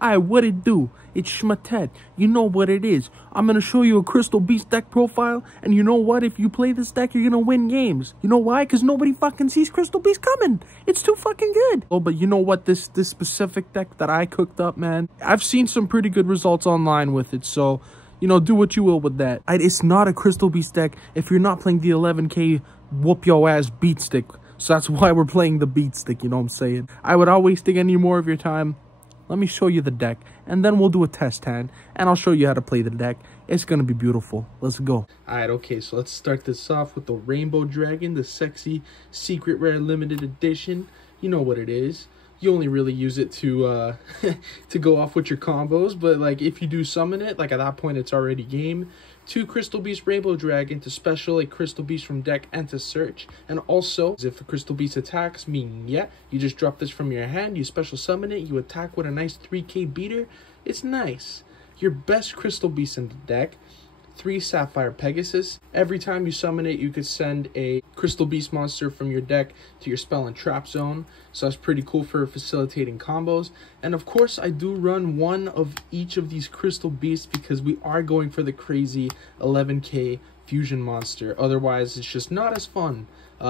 What it do? It's Schmatet. You know what it is. I'm gonna show you a Crystal Beast deck profile, and you know what? If you play this deck, you're gonna win games. You know why? Because nobody fucking sees Crystal Beast coming. It's too fucking good. Oh, but you know what? This specific deck that I cooked up, man, I've seen some pretty good results online with it, so, you know, do what you will with that. It's not a Crystal Beast deck if you're not playing the 11K whoop your ass beat stick. So that's why we're playing the beat stick, you know what I'm saying? Without wasting any more of your time, let me show you the deck, and then we'll do a test hand, and I'll show you how to play the deck. It's gonna be beautiful. Let's go. Alright, okay, so let's start this off with the Rainbow Dragon, the sexy secret rare limited edition. You know what it is. You only really use it to to go off with your combos, but like if you do summon it, like at that point it's already game. 2 Crystal Beast Rainbow Dragon to special a Crystal Beast from deck and to search. And also, if a Crystal Beast attacks, meaning, yeah, you just drop this from your hand, you special summon it, you attack with a nice 3K beater. It's nice. Your best Crystal Beast in the deck. 3 Sapphire Pegasus. Every time you summon it, you could send a Crystal Beast monster from your deck to your spell and trap zone. So that's pretty cool for facilitating combos. And of course, I do run one of each of these Crystal Beasts because we are going for the crazy 11K fusion monster. Otherwise, it's just not as fun.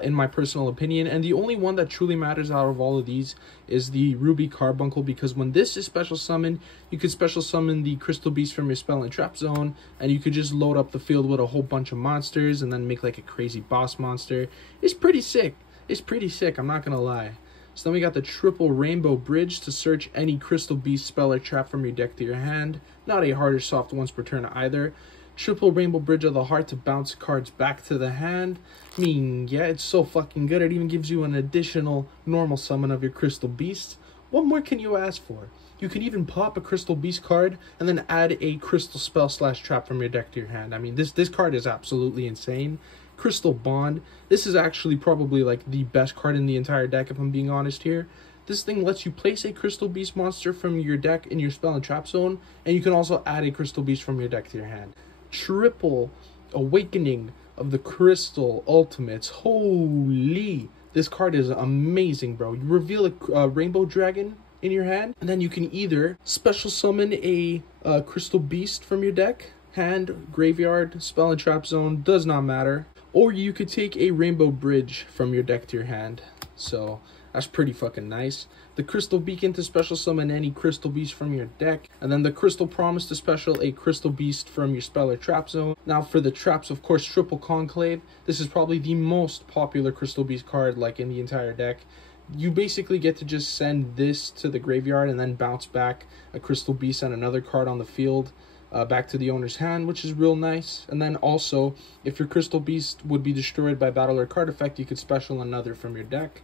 In my personal opinion, and the only one that truly matters out of all of these is the Ruby Carbuncle, because when this is special summoned, you could special summon the Crystal Beast from your spell and trap zone, and you could just load up the field with a whole bunch of monsters and then make like a crazy boss monster. It's pretty sick. It's pretty sick, I'm not gonna lie. So then we got the triple Rainbow Bridge to search any Crystal Beast spell or trap from your deck to your hand. Not a hard or soft once per turn either. Triple Rainbow Bridge of the Heart to bounce cards back to the hand. Yeah, it's so fucking good. It even gives you an additional normal summon of your Crystal Beasts. What more can you ask for? You can even pop a Crystal Beast card and then add a Crystal Spell / Trap from your deck to your hand. I mean, this card is absolutely insane. Crystal Bond. This is actually probably like the best card in the entire deck, if I'm being honest here. This thing lets you place a Crystal Beast monster from your deck in your spell and trap zone, and you can also add a Crystal Beast from your deck to your hand. Triple Awakening of the Crystal Ultimates. Holy, this card is amazing, bro. You reveal a Rainbow Dragon in your hand, and then you can either special summon a Crystal Beast from your deck, hand, graveyard, spell and trap zone, does not matter, or you could take a Rainbow Bridge from your deck to your hand. So that's pretty fucking nice. The Crystal Beacon to special summon any Crystal Beast from your deck. And then the Crystal Promise to special a Crystal Beast from your spell or trap zone. Now for the traps, of course, Triple Conclave. This is probably the most popular Crystal Beast card like in the entire deck. You basically get to just send this to the graveyard and then bounce back a Crystal Beast and another card on the field back to the owner's hand, which is real nice. And then also, if your Crystal Beast would be destroyed by battle or card effect, you could special another from your deck.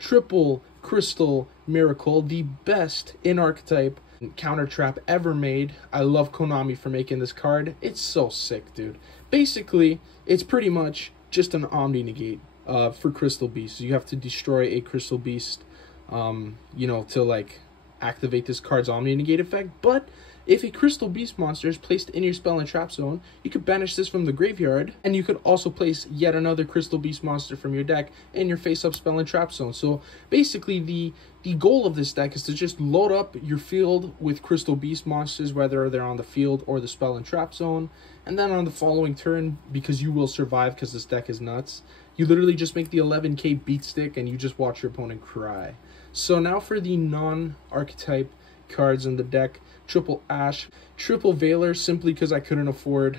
Triple Crystal Miracle, the best in-archetype counter trap ever made. I love Konami for making this card. It's so sick, dude. Basically, it's pretty much just an Omni Negate for Crystal Beast. So you have to destroy a Crystal Beast, you know, to like activate this card's Omni Negate effect. But if a Crystal Beast monster is placed in your spell and trap zone, you could banish this from the graveyard, and you could also place yet another Crystal Beast monster from your deck in your face-up spell and trap zone. So basically, the goal of this deck is to just load up your field with Crystal Beast monsters, whether they're on the field or the spell and trap zone, and then on the following turn, because you will survive because this deck is nuts, you literally just make the 11K beat stick and you just watch your opponent cry. So now for the non-archetype cards in the deck. Triple Ash, Triple Veiler, simply because I couldn't afford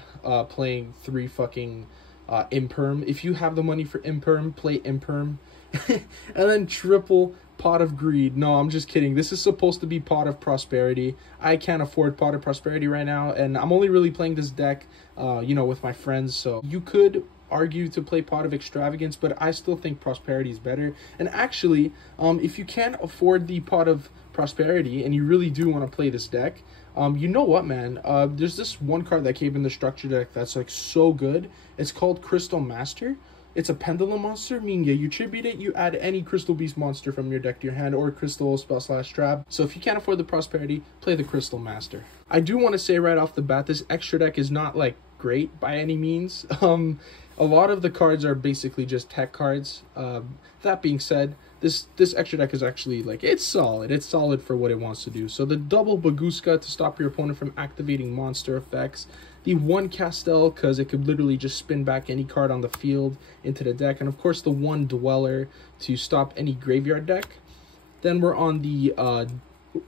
playing 3 fucking Imperm. If you have the money for Imperm, play Imperm. And then Triple Pot of Greed. No, I'm just kidding. This is supposed to be Pot of Prosperity. I can't afford Pot of Prosperity right now, and I'm only really playing this deck, you know, with my friends. So you could argue to play Pot of Extravagance, but I still think Prosperity is better. And actually, if you can't afford the Pot of Prosperity and you really do want to play this deck, you know what, man, there's this one card that came in the structure deck that's like so good. It's called Crystal Master. It's a Pendulum monster, meaning you tribute it, you add any Crystal Beast monster from your deck to your hand, or Crystal Spell / Trap. So if you can't afford the Prosperity, play the Crystal Master. I do want to say right off the bat, this extra deck is not like great by any means. A lot of the cards are basically just tech cards. That being said, this extra deck is actually, like, it's solid. It's solid for what it wants to do. So the double Bagooska to stop your opponent from activating monster effects. The 1 Castel, because it could literally just spin back any card on the field into the deck. And, of course, the 1 Dweller to stop any graveyard deck. Then we're on the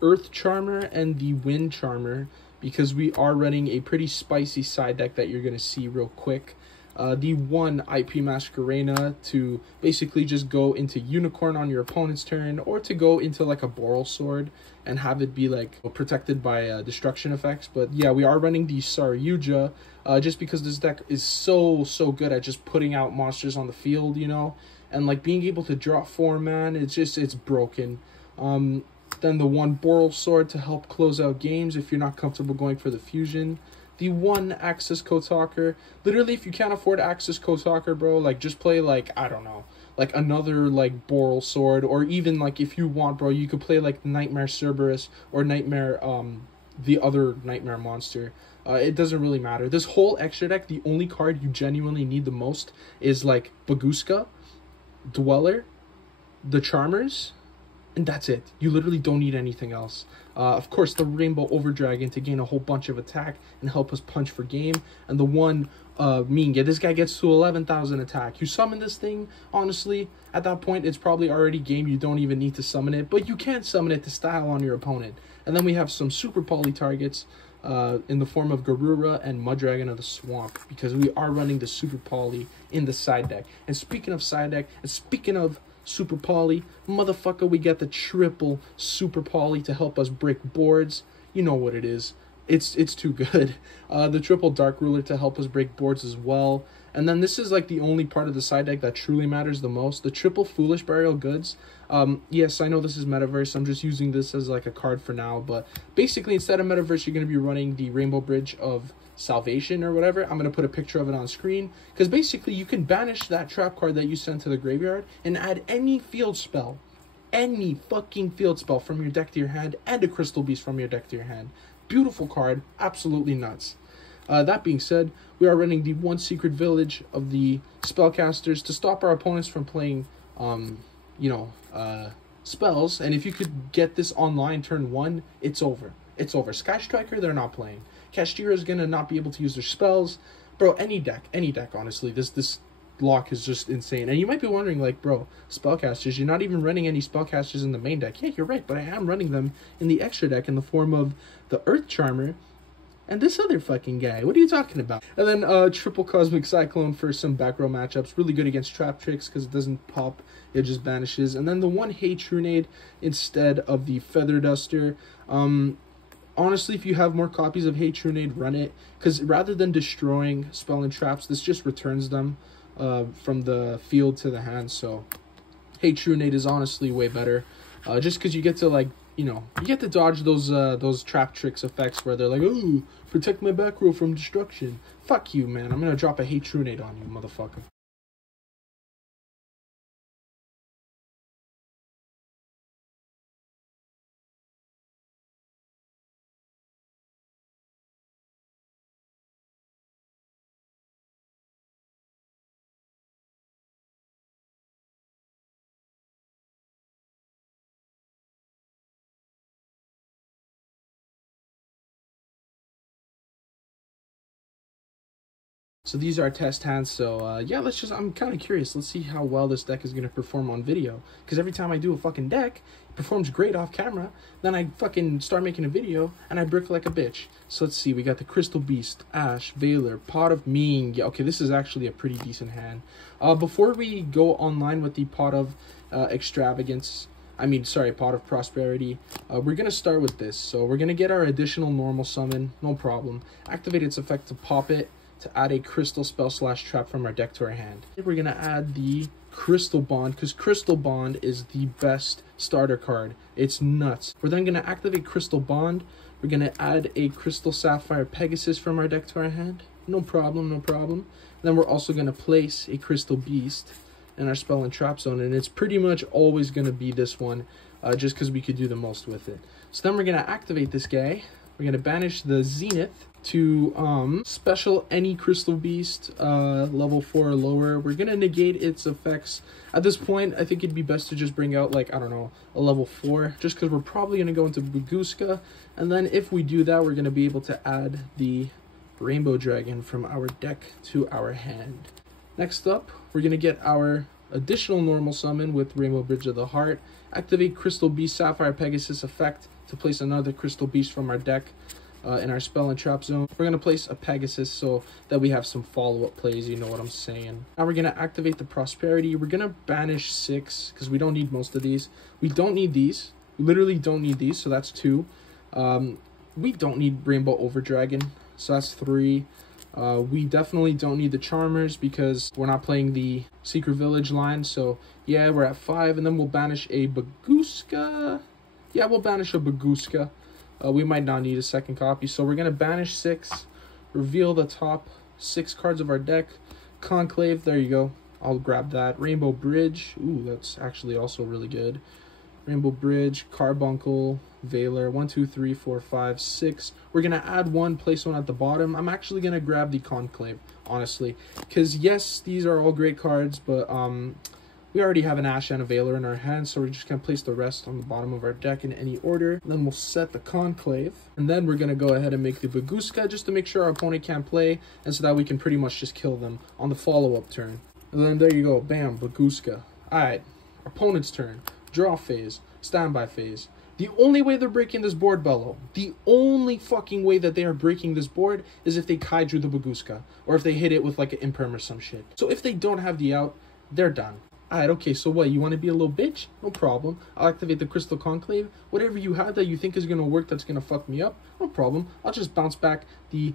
Earth Charmer and the Wind Charmer, because we are running a pretty spicy side deck that you're going to see real quick. The 1 IP Masquerena to basically just go into Unicorn on your opponent's turn, or to go into like a Borrelsword and have it be like protected by destruction effects. But yeah, we are running the Saryuja just because this deck is so good at just putting out monsters on the field, you know, and like being able to draw 4 man, it's broken. Then the 1 Borrelsword to help close out games if you're not comfortable going for the fusion. The 1 Axis Kotaker. Literally, if you can't afford Axis Kotaker, bro, like, just play, like, I don't know, like, another, like, Borrelsword, or even, like, if you want, bro, you could play, like, Nightmare Cerberus, or Nightmare, the other Nightmare monster. It doesn't really matter. This whole extra deck, the only card you genuinely need the most is, like, Bagooska, Dweller, the Charmers, and that's it. You literally don't need anything else. Of course, the Rainbow Overdragon to gain a whole bunch of attack and help us punch for game. And the 1 Minga, this guy gets to 11,000 attack. You summon this thing, honestly, at that point, it's probably already game. You don't even need to summon it, but you can summon it to style on your opponent. And then we have some super poly targets in the form of Garura and Mudragon of the Swamp, because we are running the super poly in the side deck. And speaking of side deck, and speaking of super poly, motherfucker, we got the triple super poly to help us break boards. You know what it is. It's too good. The triple Dark Ruler to help us break boards as well. And then this is like the only part of the side deck that truly matters the most. The triple Foolish Burial Goods. Yes, I know this is Metaverse. I'm just using this as like a card for now. But basically, instead of Metaverse, you're going to be running the Rainbow Bridge of Salvation or whatever. I'm going to put a picture of it on screen, because basically you can banish that trap card that you sent to the graveyard and add any field spell, any fucking field spell from your deck to your hand, and a Crystal Beast from your deck to your hand. Beautiful card, absolutely nuts. That being said, we are running the 1 Secret Village of the Spellcasters to stop our opponents from playing spells. And if you could get this online turn 1, it's over. It's over. Sky Striker, they're not playing. Kashtira is going to not be able to use their spells. Bro, any deck, honestly. This lock is just insane. And you might be wondering, like, bro, spellcasters, you're not even running any spellcasters in the main deck. Yeah, you're right, but I am running them in the extra deck in the form of the Earth Charmer and this other fucking guy. What are you talking about? And then triple Cosmic Cyclone for some back row matchups. Really good against Trap Tricks because it doesn't pop, it just banishes. And then the 1 Hey Trunade instead of the Feather Duster. Honestly, if you have more copies of Hey Trunade, run it, because rather than destroying spell and traps, this just returns them from the field to the hand. So Hey Trunade is honestly way better, just because you get to, like, you get to dodge those Trap Tricks effects where they're like, ooh, protect my back row from destruction. Fuck you, man. I'm gonna drop a Hey Trunade on you, motherfucker. So these are test hands, so yeah, I'm kind of curious. Let's see how well this deck is going to perform on video. Because every time I do a fucking deck, it performs great off camera. Then I fucking start making a video, and I brick like a bitch. So let's see, we got the Crystal Beast, Ash, Veiler, Pot of Ming. Yeah, okay, this is actually a pretty decent hand. Before we go online with the Pot of Extravagance, Pot of Prosperity, we're going to start with this. So we're going to get our additional normal summon, no problem. Activate its effect to pop it, to add a crystal spell / trap from our deck to our hand. We're going to add the Crystal Bond, because Crystal Bond is the best starter card. It's nuts. We're then going to activate Crystal Bond. We're going to add a Crystal Sapphire Pegasus from our deck to our hand. No problem, no problem. Then we're also going to place a Crystal Beast in our spell and trap zone, and it's pretty much always going to be this one, just because we could do the most with it. So then we're going to activate this guy We're going to banish the Zenith to special any Crystal Beast level 4 or lower. We're going to negate its effects. At this point, I think it'd be best to just bring out, like, I don't know, a level 4, just because we're probably going to go into Bagooska. And then if we do that, we're going to be able to add the Rainbow Dragon from our deck to our hand. Next up, we're going to get our additional normal summon with Rainbow Bridge of the Heart. Activate Crystal Beast Sapphire Pegasus effect to place another Crystal Beast from our deck in our spell and trap zone. We're going to place a Pegasus so that we have some follow-up plays, you know what I'm saying. Now we're going to activate the Prosperity. We're going to banish 6 because we don't need most of these. We don't need these. We literally don't need these, so that's 2. We don't need Rainbow Overdragon, so that's 3. We definitely don't need the Charmers because we're not playing the Secret Village line, so yeah, we're at 5. And then we'll banish a Bagooska. Yeah, we'll banish a Bagooska. We might not need a second copy, so we're going to banish 6, reveal the top 6 cards of our deck. Conclave, there you go. I'll grab that. Rainbow Bridge, ooh, that's actually also really good. Rainbow Bridge, Carbuncle, Veiler, 1, 2, 3, 4, 5, 6. We're going to add 1, place 1 at the bottom. I'm actually going to grab the Conclave, honestly, because yes, these are all great cards, but we already have an Ash and a Veiler in our hand, so we're just going to place the rest on the bottom of our deck in any order. Then we'll set the Conclave, and then we're going to go ahead and make the Bagooska just to make sure our opponent can't play, and so that we can pretty much just kill them on the follow-up turn. And then there you go, bam, Bagooska. Alright, opponent's turn. Draw phase, standby phase. The only way they're breaking this board, Bello, the only fucking way that they are breaking this board is if they Kaiju the Bagooska, or if they hit it with like an Imperm or some shit. So if they don't have the out, they're done. Alright, okay, so what, you want to be a little bitch? No problem. I'll activate the Crystal Conclave. Whatever you have that you think is going to work that's going to fuck me up, no problem. I'll just bounce back the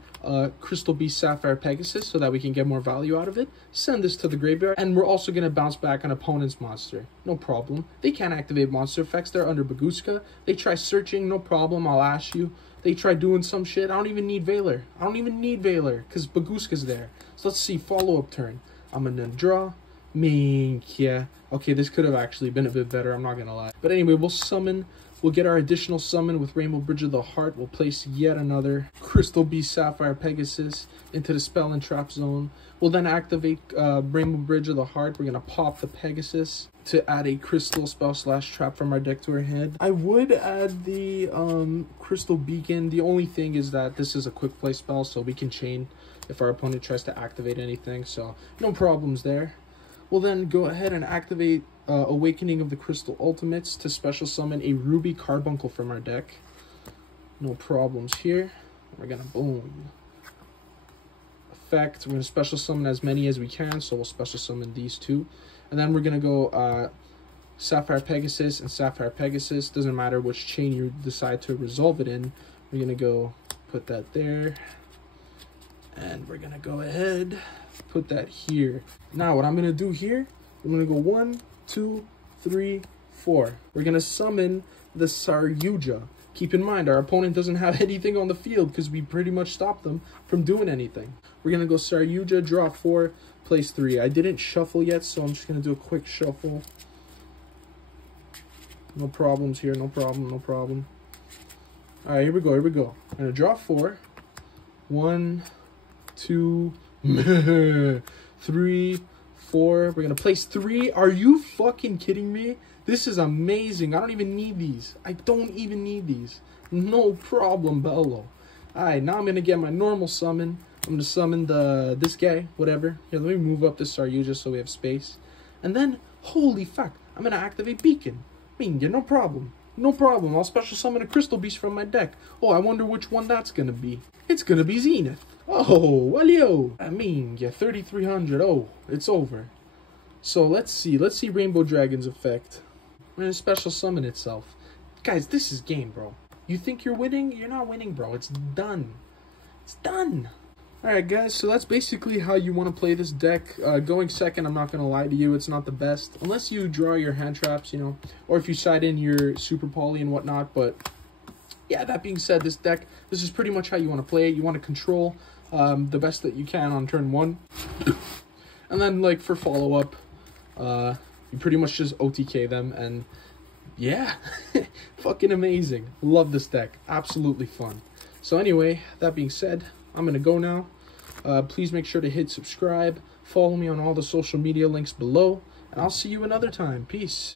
Crystal Beast Sapphire Pegasus so that we can get more value out of it. Send this to the graveyard, and we're also going to bounce back an opponent's monster. No problem. They can't activate monster effects. They're under Bagooska. They try searching, no problem. I'll ask you. They try doing some shit. I don't even need Veiler. I don't even need Veiler because Bagooska's there. So let's see, follow-up turn. I'm going to draw. Yeah. Okay, this could have actually been a bit better, I'm not gonna lie. But anyway, we'll summon. We'll get our additional summon with Rainbow Bridge of the Heart. We'll place yet another Crystal Beast Sapphire Pegasus into the spell and trap zone. We'll then activate Rainbow Bridge of the Heart. We're gonna pop the Pegasus to add a crystal spell / trap from our deck to our hand. I would add the Crystal Beacon. The only thing is that this is a quick play spell, so we can chain if our opponent tries to activate anything, so no problems there. We'll then go ahead and activate Awakening of the Crystal Ultimates to special summon a Ruby Carbuncle from our deck. No problems here. We're gonna boom. Effect. We're gonna special summon as many as we can, so we'll special summon these 2. And then we're gonna go Sapphire Pegasus and Sapphire Pegasus. Doesn't matter which chain you decide to resolve it in. We're gonna go put that there. And we're gonna go ahead, put that here. Now what I'm gonna do here, I'm gonna go 1, 2, 3, 4. We're gonna summon the Saryuja. Keep in mind, our opponent doesn't have anything on the field because we pretty much stopped them from doing anything. We're gonna go Saryuja, draw 4, place 3. I didn't shuffle yet, so I'm just gonna do a quick shuffle. No problems here, no problem, no problem. Alright, here we go, here we go. I'm gonna draw 4. 1, 2, 3, 4. We're gonna place 3. Are you fucking kidding me? This is amazing. I don't even need these. I don't even need these. No problem, Bello. Alright, now I'm gonna get my normal summon. I'm gonna summon this guy, whatever. Here, let me move up this Saryuja so we have space. And then, holy fuck, I'm gonna activate Beacon. I mean, yeah, no problem. No problem. I'll special summon a Crystal Beast from my deck. Oh, I wonder which one that's gonna be. It's gonna be Zenith. Oh, well, yo. I mean, yeah, 3,300. Oh, it's over. So let's see. Let's see Rainbow Dragon's effect. I'm gonna special summon itself. Guys, this is game, bro. You think you're winning? You're not winning, bro. It's done. It's done. Alright, guys, so that's basically how you want to play this deck. Going second, I'm not going to lie to you, it's not the best. Unless you draw your hand traps, you know, or if you side in your Super Poly and whatnot. But, yeah, that being said, this deck, this is pretty much how you want to play it. You want to control the best that you can on turn 1. And then, like, for follow-up, you pretty much just OTK them. And, yeah, fucking amazing. Love this deck. Absolutely fun. So anyway, that being said, I'm going to go now. Please make sure to hit subscribe. Follow me on all the social media links below. And I'll see you another time. Peace.